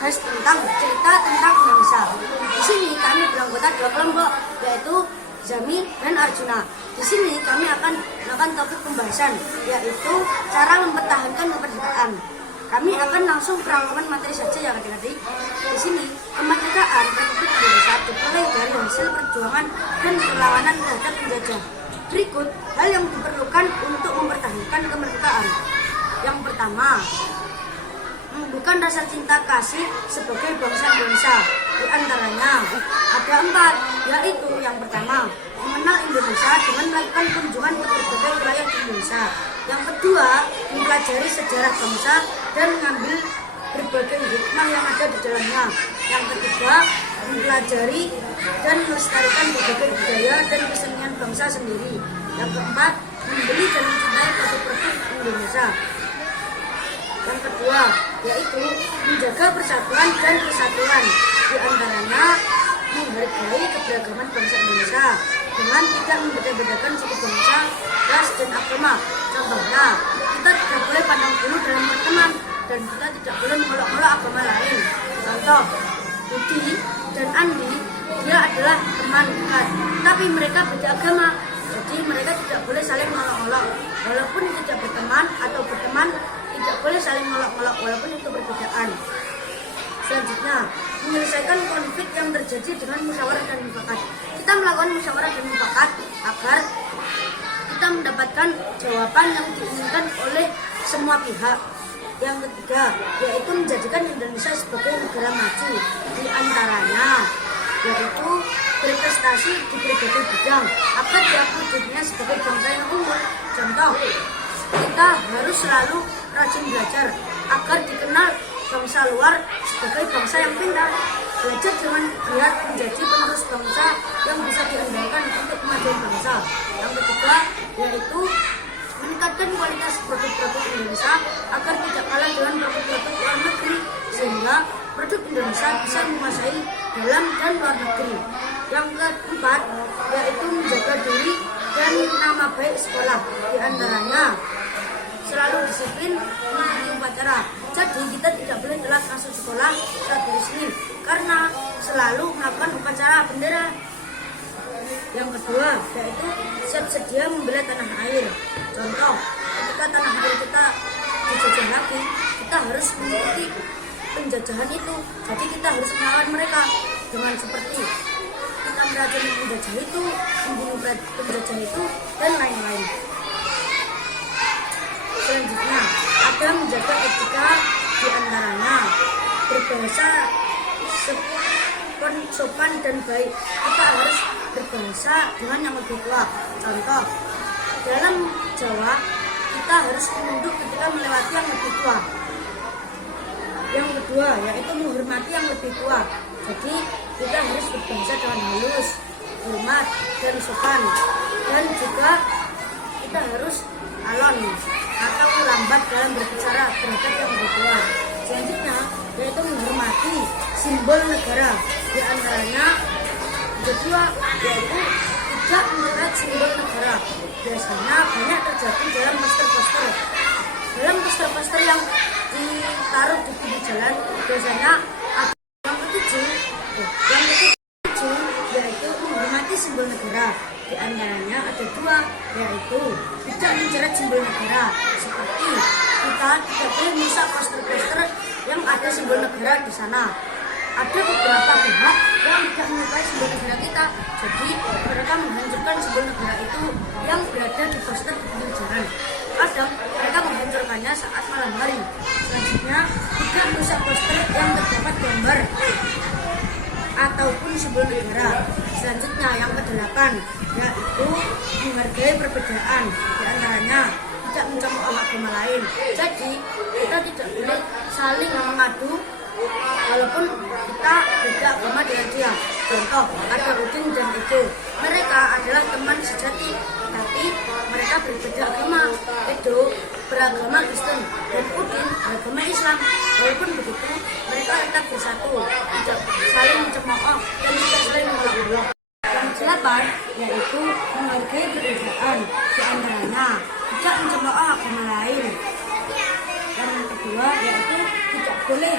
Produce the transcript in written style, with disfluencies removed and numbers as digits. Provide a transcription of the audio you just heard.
membahas tentang cerita tentang bangsa. Di sini kami beranggota 2 kelompok, yaitu Zami dan Arjuna. Di sini kami akan melakukan topik pembahasan, yaitu cara mempertahankan kemerdekaan. Kami akan langsung merangkum materi saja ya adik-adik. Di sini kemerdekaan Republik Indonesia dimulai dari hasil perjuangan dan perlawanan terhadap penjajah. Berikut hal yang diperlukan untuk mempertahankan kemerdekaan. Yang pertama, menumbuhkan rasa cinta kasih sebagai bangsa Indonesia. Di antaranya ada 4, yaitu yang pertama, mengenal Indonesia dengan melakukan kunjungan ke berbagai wilayah di Indonesia. Yang kedua, mempelajari sejarah bangsa dan mengambil berbagai hikmah yang ada di dalamnya. Yang ketiga, mempelajari dan melestarikan berbagai budaya dan kesenian bangsa sendiri. Yang keempat, membeli dan mencintai produk-produk Indonesia. Yang kedua, yaitu menjaga persatuan dan kesatuan. Di antaranya, menghargai keberagaman bangsa Indonesia dengan tidak membeda-bedakan suku bangsa, ras, dan agama. Contohnya, kita tidak boleh pandang bulu dalam berteman dan kita tidak boleh mengolok-olok agama lain. Contoh, Budi dan Andi, dia adalah teman dekat, tapi mereka beda agama. Jadi mereka tidak boleh saling mengolok-olok. Walaupun tidak berteman atau berteman, tidak boleh saling mengolok-olok walaupun itu perbedaan. Selanjutnya, menyelesaikan konflik yang terjadi dengan musyawarah dan mufakat. Kita melakukan musyawarah dan mufakat agar kita mendapatkan jawaban yang diinginkan oleh semua pihak. Yang ketiga, yaitu menjadikan Indonesia sebagai negara maju. Di antaranya, yaitu berprestasi di berbagai bidang agar diakui dunia sebagai bangsa yang unggul. Contoh, kita harus selalu rajin belajar agar dikenal bangsa luar sebagai bangsa yang pintar. Belajar dengan giat menjadi penerus bangsa yang bisa diandalkan untuk kemajuan bangsa. Yang ketiga, yaitu meningkatkan kualitas produk-produk Indonesia agar tidak kalah dengan produk-produk luar negeri, sehingga produk Indonesia bisa menguasai dalam dan luar negeri. Yang keempat, yaitu menjaga diri dan nama baik sekolah. Di antaranya, selalu disiplin mengikuti upacara. Jadi kita tidak boleh telat masuk sekolah saat hari Senin karena selalu melakukan upacara bendera. Yang kedua, yaitu siap sedia membela tanah air. Contoh, ketika tanah air kita dijajah lagi, kita harus mengikuti penjajahan itu. Jadi kita harus melawan mereka dengan seperti kita meracuni penjajah itu, membunuh penjajah itu, dan lain-lain. Selanjutnya, ada menjaga etika, di antaranya berbahasa sopan dan baik. Kita harus berbahasa dengan yang lebih tua. Contoh, dalam Jawa kita harus menunduk ketika melewati yang lebih tua. Yang kedua, yaitu menghormati yang lebih tua. Jadi kita harus berbahasa dengan halus, hormat, dan sopan. Dan juga kita harus alon atau lambat dalam berbicara terhadap yang lebih tua. Selanjutnya, yaitu menghormati simbol negara. Di antaranya kedua, yaitu tidak mencoret simbol negara. Biasanya banyak terjadi dalam poster-poster. Dalam poster-poster yang ditaruh di pinggir jalan, biasanya ada yang ketujuh, yaitu menghormati simbol negara. Di antaranya ada 2, yaitu tidak mencoret simbol negara. Seperti kita tidak boleh merusak poster-poster yang ada simbol negara di sana. Ada beberapa pihak yang tidak menyukai simbol negara kita, jadi mereka menghancurkan simbol negara itu yang berada di poster di pinggir jalan. Kadang mereka menghancurkannya saat malam hari. Selanjutnya, tidak merusak poster yang terdapat gambar ataupun simbol negara. Selanjutnya, yang ke-8, yaitu menghargai perbedaan. Di antaranya, tidak mencemooh agama lain. Jadi, kita tidak boleh saling mengadu walaupun kita beda agama dengan dia. Contoh, ada Udin dan Edo. Mereka adalah teman sejati, tapi mereka berbeda agama. Edo beragama Kristen dan Udin beragama Islam. Walaupun begitu, mereka tetap bersatu, tidak saling mencemooh dan tidak saling mengolok-olok. Yang ke-8, yaitu menghargai perbedaan. Di antaranya, tidak mencemooh agama lain. Yang kedua, yaitu tidak boleh